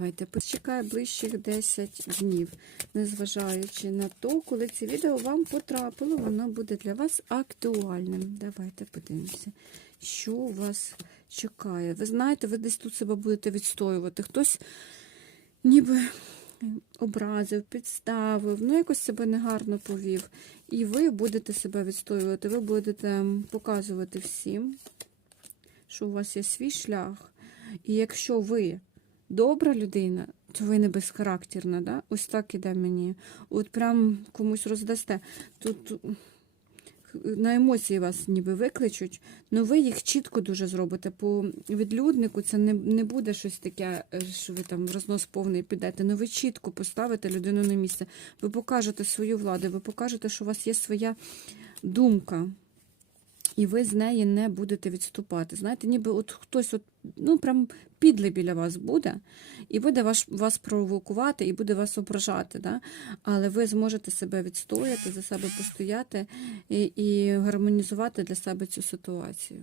Давайте почекаю ближчих 10 днів, незважаючи на то, коли це відео вам потрапило, воно буде для вас актуальним. Давайте подивимося, що вас чекає. Ви знаєте, ви десь тут себе будете відстоювати. Хтось ніби образив, підставив, ну якось себе негарно повів. І ви будете себе відстоювати, ви будете показувати всім, що у вас є свій шлях. І якщо ви добра людина, то ви не безхарактерна, да? Ось так іде мені. От прям комусь роздасте. Тут на емоції вас ніби викличуть, але ви їх чітко дуже зробите. По відлюднику це не, не буде щось таке, е, що ви там в рознос повний підете. Ну ви чітко поставите людину на місце. Ви покажете свою владу, ви покажете, що у вас є своя думка. І ви з неї не будете відступати. Знаєте, ніби от хтось от, ну, прям підлий біля вас буде, і буде вас, вас провокувати, і буде вас ображати. Да? Але ви зможете себе відстояти, за себе постояти і, і гармонізувати для себе цю ситуацію.